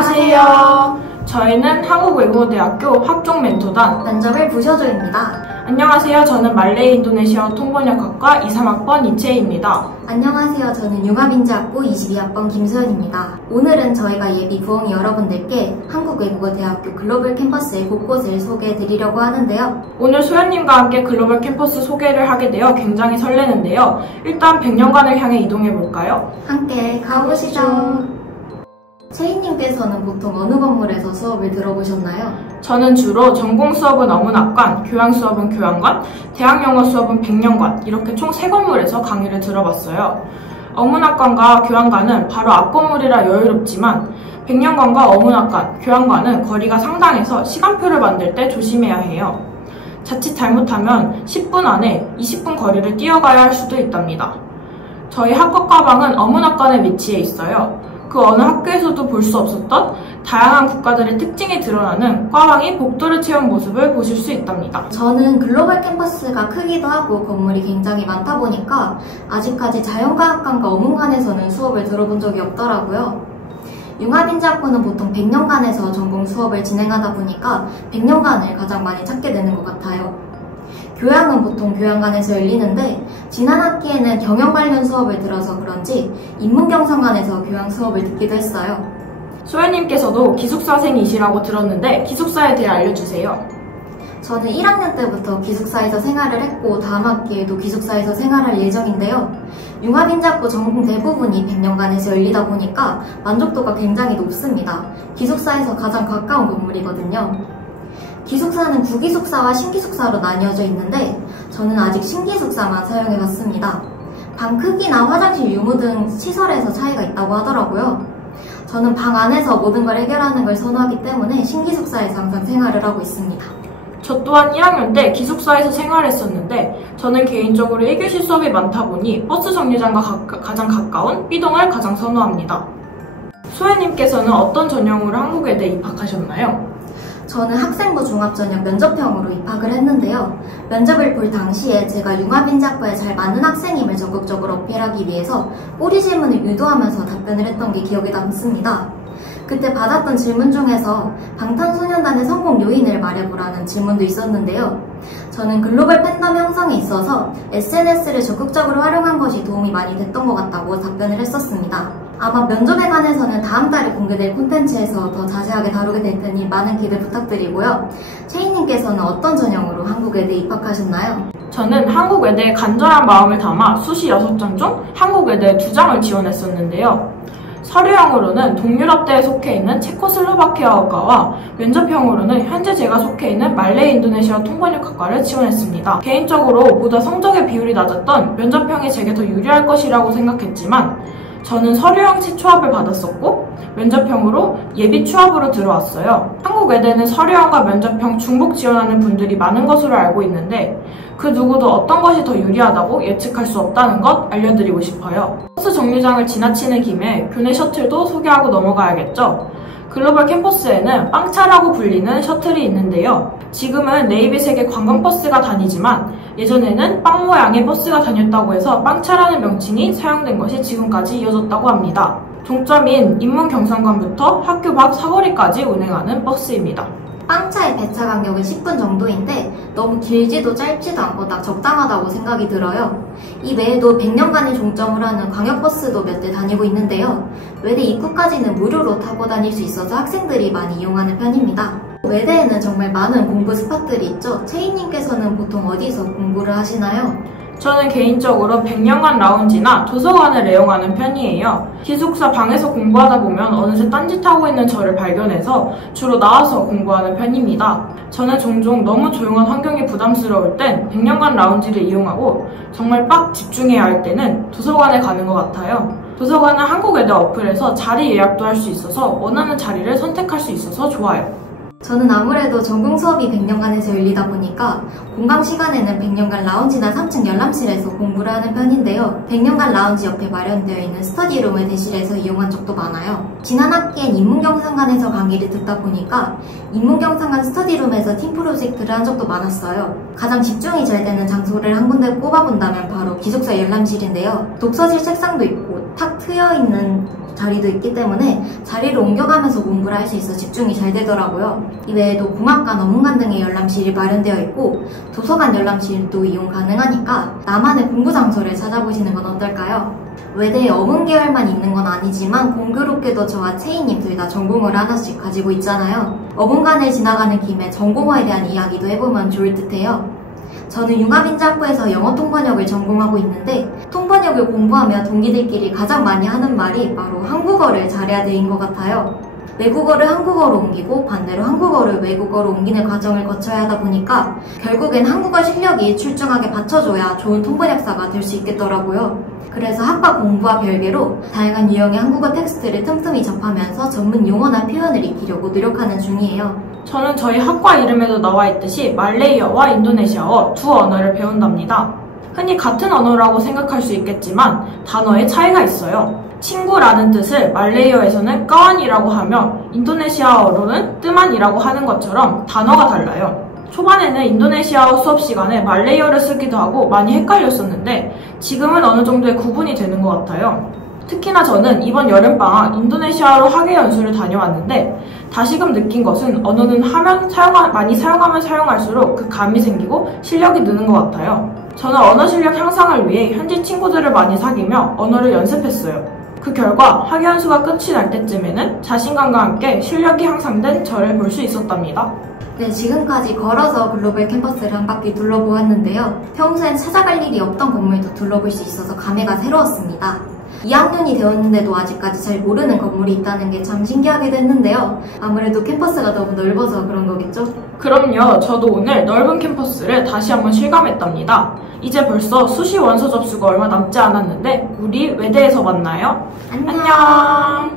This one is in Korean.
안녕하세요. 저희는 한국외국어대학교 학종 멘토단 면접을 부셔조입니다. 안녕하세요. 저는 말레이 인도네시아 통번역학과 23학번 이채희입니다. 안녕하세요. 저는 융합인재학부 22학번 김수연입니다. 오늘은 저희가 예비 부엉이 여러분들께 한국외국어대학교 글로벌 캠퍼스의 곳곳을 소개해드리려고 하는데요. 오늘 소연님과 함께 글로벌 캠퍼스 소개를 하게 되어 굉장히 설레는데요. 일단 100년관을 향해 이동해볼까요? 함께 가보시죠. 채희님께서는 보통 어느 건물에서 수업을 들어보셨나요? 저는 주로 전공 수업은 어문학관, 교양 수업은 교양관, 대학 영어 수업은 100년관 이렇게 총 3건물에서 강의를 들어봤어요. 어문학관과 교양관은 바로 앞 건물이라 여유롭지만 100년관과 어문학관, 교양관은 거리가 상당해서 시간표를 만들 때 조심해야 해요. 자칫 잘못하면 10분 안에 20분 거리를 뛰어가야 할 수도 있답니다. 저희 학과 과방은 어문학관에 위치해 있어요. 그 어느 학교에서도 볼 수 없었던 다양한 국가들의 특징이 드러나는 과방이 복도를 채운 모습을 보실 수 있답니다. 저는 글로벌 캠퍼스가 크기도 하고 건물이 굉장히 많다 보니까 아직까지 자연과학관과 어문관에서는 수업을 들어본 적이 없더라고요. 융합인재학부는 보통 100년관에서 전공 수업을 진행하다 보니까 100년관을 가장 많이 찾게 되는 것 같아요. 교양은 보통 교양관에서 열리는데 지난 학기에는 경영 관련 수업을 들어서 그런지 인문경성관에서 교양 수업을 듣기도 했어요. 소연님께서도 기숙사생이시라고 들었는데 기숙사에 대해 알려주세요. 저는 1학년 때부터 기숙사에서 생활을 했고 다음 학기에도 기숙사에서 생활할 예정인데요. 융합인재학부 전공 대부분이 100년관에서 열리다 보니까 만족도가 굉장히 높습니다. 기숙사에서 가장 가까운 건물이거든요. 기숙사는 구기숙사와 신기숙사로 나뉘어져 있는데 저는 아직 신기숙사만 사용해봤습니다. 방 크기나 화장실 유무 등 시설에서 차이가 있다고 하더라고요. 저는 방 안에서 모든 걸 해결하는 걸 선호하기 때문에 신기숙사에서 항상 생활을 하고 있습니다. 저 또한 1학년 때 기숙사에서 생활했었는데 저는 개인적으로 1교시 수업이 많다 보니 버스 정류장과 가장 가까운 B동을 가장 선호합니다. 소연님께서는 어떤 전형으로 한국외대에 입학하셨나요? 저는 학생부 종합전형 면접형으로 입학을 했는데요. 면접을 볼 당시에 제가 융합인재학부에 잘 맞는 학생임을 적극적으로 어필하기 위해서 꼬리 질문을 유도하면서 답변을 했던 게 기억에 남습니다. 그때 받았던 질문 중에서 방탄소년단의 성공 요인을 말해보라는 질문도 있었는데요. 저는 글로벌 팬덤 형성에 있어서 SNS를 적극적으로 활용한 것이 도움이 많이 됐던 것 같다고 답변을 했었습니다. 아마 면접에 관해서는 다음 달에 공개될 콘텐츠에서 더 자세하게 다루게 될 테니 많은 기대 부탁드리고요. 채희님께서는 어떤 전형으로 한국외대에 입학하셨나요? 저는 한국외대에 간절한 마음을 담아 수시 6장 중 한국외대 2장을 지원했었는데요. 서류형으로는 동유럽대에 속해 있는 체코슬로바키아어과와 면접형으로는 현재 제가 속해 있는 말레이 인도네시아 통번역학과를 지원했습니다. 개인적으로 보다 성적의 비율이 낮았던 면접형이 제게 더 유리할 것이라고 생각했지만 저는 서류형 취초합을 받았었고 면접형으로 예비 추합으로 들어왔어요. 한국외대는 서류형과 면접형 중복 지원하는 분들이 많은 것으로 알고 있는데 그 누구도 어떤 것이 더 유리하다고 예측할 수 없다는 것 알려드리고 싶어요. 버스 정류장을 지나치는 김에 교내 셔틀도 소개하고 넘어가야겠죠? 글로벌 캠퍼스에는 빵차라고 불리는 셔틀이 있는데요. 지금은 네이비색의 관광버스가 다니지만 예전에는 빵 모양의 버스가 다녔다고 해서 빵차라는 명칭이 사용된 것이 지금까지 이어졌다고 합니다. 종점인 인문경성관부터 학교 밖 사거리까지 운행하는 버스입니다. 빵차의 배차 간격은 10분 정도인데 너무 길지도 짧지도 않고 딱 적당하다고 생각이 들어요. 이 외에도 100년간이 종점을 하는 광역버스도 몇 대 다니고 있는데요. 외대 입구까지는 무료로 타고 다닐 수 있어서 학생들이 많이 이용하는 편입니다. 외대에는 정말 많은 공부 스팟들이 있죠. 채희님께서는 보통 어디서 공부를 하시나요? 저는 개인적으로 100년간 라운지나 도서관을 애용하는 편이에요. 기숙사 방에서 공부하다 보면 어느새 딴짓하고 있는 저를 발견해서 주로 나와서 공부하는 편입니다. 저는 종종 너무 조용한 환경이 부담스러울 땐 100년간 라운지를 이용하고 정말 빡 집중해야 할 때는 도서관에 가는 것 같아요. 도서관은 한국외대 어플에서 자리 예약도 할 수 있어서 원하는 자리를 선택할 수 있어서 좋아요. 저는 아무래도 전공 수업이 100년간에서 열리다 보니까 공강 시간에는 100년간 라운지나 3층 열람실에서 공부를 하는 편인데요. 100년간 라운지 옆에 마련되어 있는 스터디룸을 대실해서 이용한 적도 많아요. 지난 학기엔 인문경상관에서 강의를 듣다 보니까 인문경상관 스터디룸에서 팀 프로젝트를 한 적도 많았어요. 가장 집중이 잘 되는 장소를 한 군데 꼽아본다면 바로 기숙사 열람실인데요. 독서실 책상도 있고 탁 트여 트여 있는 자리도 있기 때문에 자리를 옮겨가면서 공부를 할 수 있어 집중이 잘 되더라고요. 이외에도 공학관, 어문관 등의 열람실이 마련되어 있고 도서관 열람실도 이용 가능하니까 나만의 공부 장소를 찾아보시는 건 어떨까요? 외대에 어문계열만 있는 건 아니지만 공교롭게도 저와 채희님 둘 다 전공어를 하나씩 가지고 있잖아요. 어문관을 지나가는 김에 전공어에 대한 이야기도 해보면 좋을 듯해요. 저는 융합인자학부에서 영어 통번역을 전공하고 있는데 통번역을 공부하며 동기들끼리 가장 많이 하는 말이 바로 한국어를 잘해야 돼인 것 같아요. 외국어를 한국어로 옮기고 반대로 한국어를 외국어로 옮기는 과정을 거쳐야 하다 보니까 결국엔 한국어 실력이 출중하게 받쳐줘야 좋은 통번역사가 될 수 있겠더라고요. 그래서 학과 공부와 별개로 다양한 유형의 한국어 텍스트를 틈틈이 접하면서 전문 용어나 표현을 익히려고 노력하는 중이에요. 저는 저희 학과 이름에도 나와 있듯이 말레이어와 인도네시아어 두 언어를 배운답니다. 흔히 같은 언어라고 생각할 수 있겠지만 단어의 차이가 있어요. 친구라는 뜻을 말레이어에서는 까완이라고 하며 인도네시아어로는 뜨만이라고 하는 것처럼 단어가 달라요. 초반에는 인도네시아어 수업 시간에 말레이어를 쓰기도 하고 많이 헷갈렸었는데 지금은 어느 정도의 구분이 되는 것 같아요. 특히나 저는 이번 여름방학 인도네시아로 학예연수를 다녀왔는데 다시금 느낀 것은 언어는 많이 사용하면 사용할수록 그 감이 생기고 실력이 느는 것 같아요. 저는 언어 실력 향상을 위해 현지 친구들을 많이 사귀며 언어를 연습했어요. 그 결과 학예연수가 끝이 날 때쯤에는 자신감과 함께 실력이 향상된 저를 볼 수 있었답니다. 네, 지금까지 걸어서 글로벌 캠퍼스를 한 바퀴 둘러보았는데요. 평소엔 찾아갈 일이 없던 건물도 둘러볼 수 있어서 감회가 새로웠습니다. 2학년이 되었는데도 아직까지 잘 모르는 건물이 있다는 게 참 신기하기도 했는데요. 아무래도 캠퍼스가 너무 넓어서 그런 거겠죠? 그럼요. 저도 오늘 넓은 캠퍼스를 다시 한번 실감했답니다. 이제 벌써 수시 원서 접수가 얼마 남지 않았는데 우리 외대에서 만나요. 안녕. 안녕.